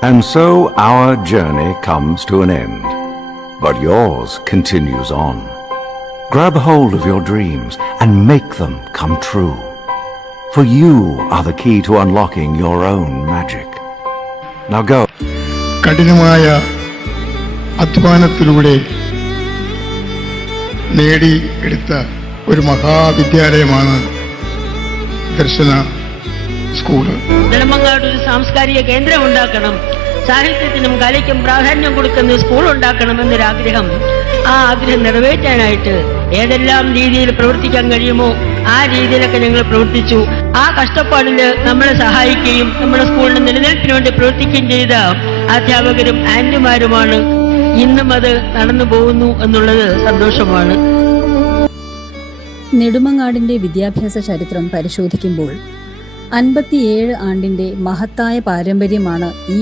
And so our journey comes to an end, but yours continues on. Grab hold of your dreams and make them come true. For you are the key to unlocking your own magic. Now go. കഠിനമായ അധ്വാനത്തിലൂടെ നേടിയെടുത്ത ഒരു മഹാവിദ്യാലയമാണ് ദർശന school. Nedumangad ഒരു സാംസ്കാരിക കേന്ദ്രം ഉണ്ടാക്കണം, സാഹിത്യത്തിനും കലയ്ക്കും പ്രാധാന്യം കൊടുക്കുന്ന school ഉണ്ടാക്കണമെന്നൊരാഗ്രഹം. ആ ആഗ്രഹം നിറവേറ്റാനായിട്ട് ഏതെല്ലാം രീതിയിൽ പ്രവർത്തിക്കാൻ കഴിയുമോ ആ രീതിയിലൊക്കെ ഞങ്ങൾ പ്രവർത്തിച്ചു. ആ കഷ്ടപ്പാടിൽ നമ്മളെ സഹായിക്കുകയും നമ്മുടെ സ്കൂളിന്റെ നിലനിൽപ്പിന് വേണ്ടി പ്രവർത്തിക്കുകയും ചെയ്ത അധ്യാപകരും ആന്റിമാരുമാണ്. ഇന്നും അത് നടന്നു പോകുന്നു എന്നുള്ളത് സന്തോഷമാണ്. നെടുമങ്ങാടിന്റെ വിദ്യാഭ്യാസ ചരിത്രം പരിശോധിക്കുമ്പോൾ 57 ആണ്ടിന്റെ മഹത്തായ പാരമ്പര്യമാണ് ഈ